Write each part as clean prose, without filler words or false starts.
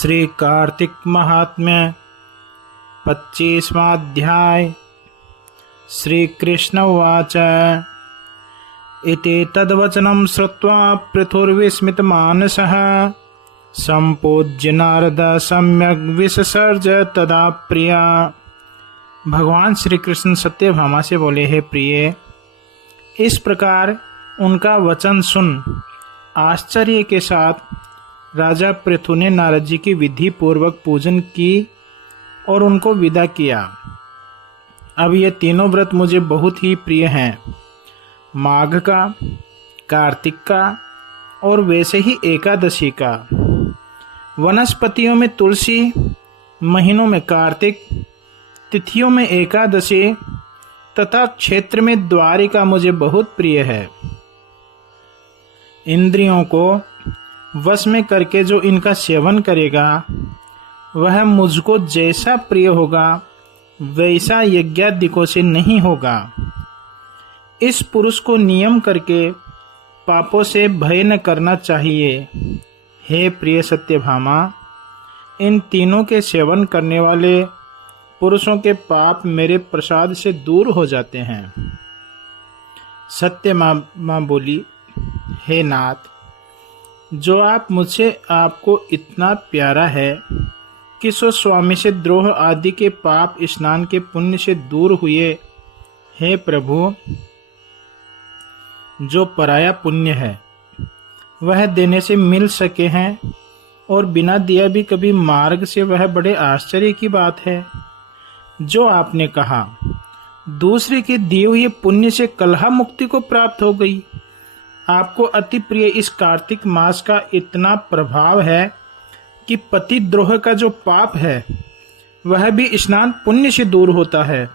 श्री कार्तिक महात्म्य 25वां अध्याय। श्री कृष्ण उवाच इति तद्वचनं श्रुत्वा पृथुर्विस्मितमानसः संपूज्य नारद सम्यग् विससर्ज तदा प्रिया। भगवान श्री कृष्ण सत्यभामा से बोले, हे प्रिय, इस प्रकार उनका वचन सुन आश्चर्य के साथ राजा पृथु ने नारद जी की विधि पूर्वक पूजन की और उनको विदा किया। अब ये तीनों व्रत मुझे बहुत ही प्रिय हैं, माघ का, कार्तिक का और वैसे ही एकादशी का। वनस्पतियों में तुलसी, महीनों में कार्तिक, तिथियों में एकादशी तथा क्षेत्र में द्वारिका मुझे बहुत प्रिय है। इंद्रियों को वश में करके जो इनका सेवन करेगा वह मुझको जैसा प्रिय होगा वैसा यज्ञादिकों से नहीं होगा। इस पुरुष को नियम करके पापों से भय न करना चाहिए। हे प्रिय सत्यभामा, इन तीनों के सेवन करने वाले पुरुषों के पाप मेरे प्रसाद से दूर हो जाते हैं। सत्यभामा बोली, हे नाथ, जो आप मुझसे आपको इतना प्यारा है कि सो स्वामी से द्रोह आदि के पाप स्नान के पुण्य से दूर हुए। हे प्रभु, जो पराया पुण्य है वह देने से मिल सके हैं और बिना दिया भी कभी मार्ग से, वह बड़े आश्चर्य की बात है। जो आपने कहा दूसरे के दिए हुए पुण्य से कलह मुक्ति को प्राप्त हो गई। आपको अति प्रिय इस कार्तिक मास का इतना प्रभाव है कि पति द्रोह का जो पाप है वह भी स्नान पुण्य से दूर होता है।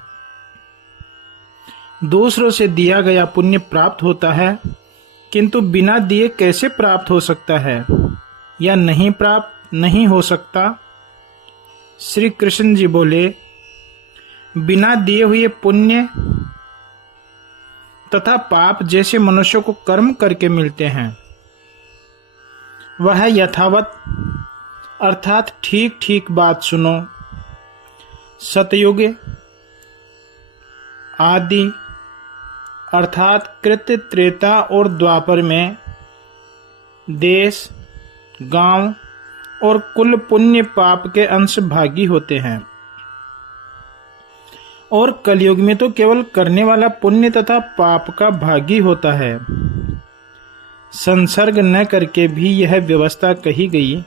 दूसरों से दिया गया पुण्य प्राप्त होता है, किंतु बिना दिए कैसे प्राप्त हो सकता है या नहीं प्राप्त नहीं हो सकता। श्री कृष्ण जी बोले, बिना दिए हुए पुण्य तथा पाप जैसे मनुष्यों को कर्म करके मिलते हैं वह यथावत अर्थात ठीक ठीक बात सुनो। सतयुग आदि अर्थात कृत्य, त्रेता और द्वापर में देश, गांव और कुल पुण्य पाप के अंश भागी होते हैं, और कलयुग में तो केवल करने वाला पुण्य तथा पाप का भागी होता है। संसर्ग न करके भी यह व्यवस्था कही गई,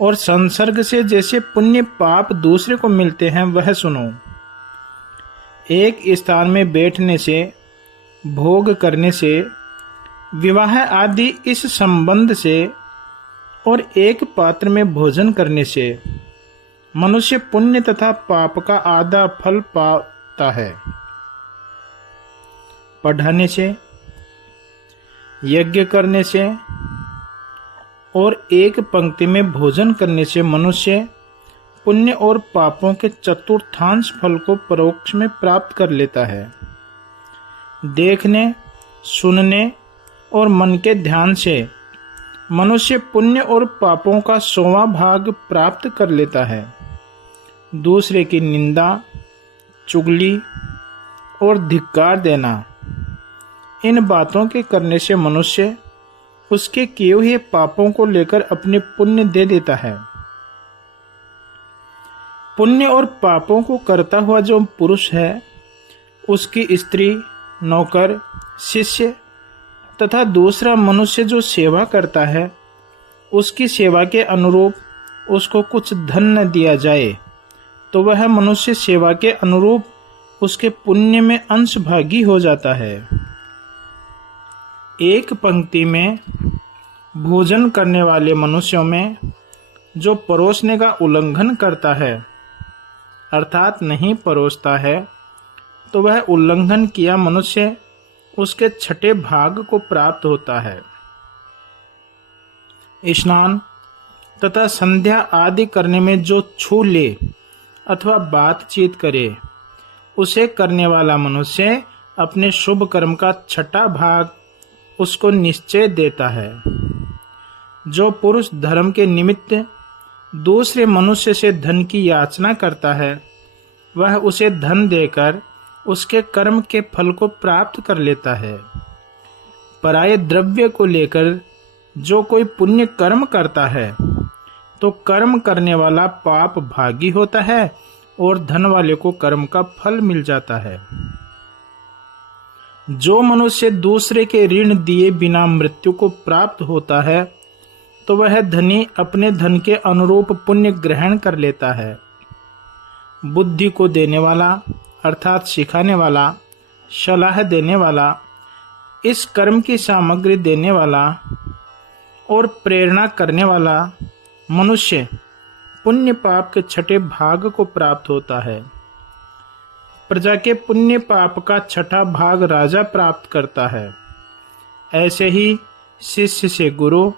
और संसर्ग से जैसे पुण्य पाप दूसरे को मिलते हैं वह सुनो। एक स्थान में बैठने से, भोग करने से, विवाह आदि इस संबंध से और एक पात्र में भोजन करने से मनुष्य पुण्य तथा पाप का आधा फल पाता है। पढ़ाने से, यज्ञ करने से और एक पंक्ति में भोजन करने से मनुष्य पुण्य और पापों के चतुर्थांश फल को परोक्ष में प्राप्त कर लेता है। देखने, सुनने और मन के ध्यान से मनुष्य पुण्य और पापों का 100वां भाग प्राप्त कर लेता है। दूसरे की निंदा, चुगली और धिक्कार देना, इन बातों के करने से मनुष्य उसके किए हुए पापों को लेकर अपने पुण्य दे देता है। पुण्य और पापों को करता हुआ जो पुरुष है उसकी स्त्री, नौकर, शिष्य तथा दूसरा मनुष्य जो सेवा करता है उसकी सेवा के अनुरूप उसको कुछ धन न दिया जाए तो वह मनुष्य सेवा के अनुरूप उसके पुण्य में अंश भागी हो जाता है। एक पंक्ति में भोजन करने वाले मनुष्यों में जो परोसने का उल्लंघन करता है अर्थात नहीं परोसता है, तो वह उल्लंघन किया मनुष्य उसके 6ठे भाग को प्राप्त होता है। स्नान तथा संध्या आदि करने में जो छू ले अथवा बातचीत करे उसे करने वाला मनुष्य अपने शुभ कर्म का 6ठा भाग उसको निश्चय देता है। जो पुरुष धर्म के निमित्त दूसरे मनुष्य से धन की याचना करता है, वह उसे धन देकर उसके कर्म के फल को प्राप्त कर लेता है। पराये द्रव्य को लेकर जो कोई पुण्य कर्म करता है तो कर्म करने वाला पाप भागी होता है और धन वाले को कर्म का फल मिल जाता है। जो मनुष्य दूसरे के ऋण दिए बिना मृत्यु को प्राप्त होता है तो वह धनी अपने धन के अनुरूप पुण्य ग्रहण कर लेता है। बुद्धि को देने वाला अर्थात सिखाने वाला, सलाह देने वाला, इस कर्म की सामग्री देने वाला और प्रेरणा करने वाला मनुष्य पुण्य पाप के छठे भाग को प्राप्त होता है। प्रजा के पुण्य पाप का छठा भाग राजा प्राप्त करता है। ऐसे ही शिष्य से गुरु,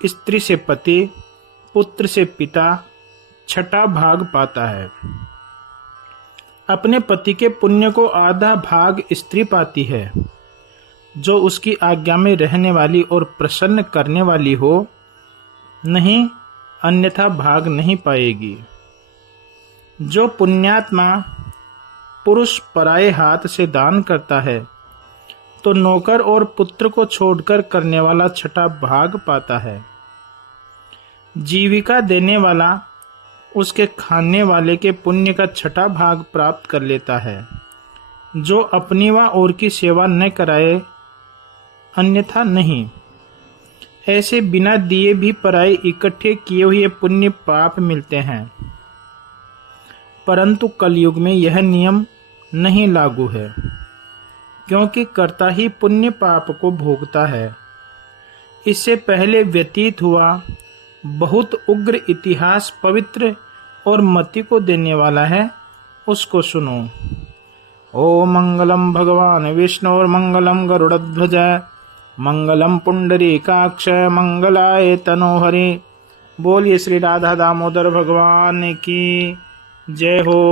स्त्री से पति, पुत्र से पिता छठा भाग पाता है। अपने पति के पुण्य को आधा भाग स्त्री पाती है, जो उसकी आज्ञा में रहने वाली और प्रसन्न करने वाली हो, नहीं अन्यथा भाग नहीं पाएगी। जो पुण्यात्मा पुरुष पराये हाथ से दान करता है तो नौकर और पुत्र को छोड़कर करने वाला छठा भाग पाता है। जीविका देने वाला उसके खाने वाले के पुण्य का छठा भाग प्राप्त कर लेता है। जो अपनी व और की सेवा न कराए अन्यथा नहीं। ऐसे बिना दिए भी पराये इकट्ठे किए हुए पुण्य पाप मिलते हैं, परंतु कलयुग में यह नियम नहीं लागू है, क्योंकि कर्ता ही पुण्य पाप को भोगता है। इससे पहले व्यतीत हुआ बहुत उग्र इतिहास पवित्र और मति को देने वाला है, उसको सुनो। ओम मंगलम भगवान विष्णु और मंगलम गरुड़ध्वज, मंगलम पुंडरीकाक्ष, मंगलाय तनोहरि। बोलिए श्री राधा दामोदर भगवान की जय हो।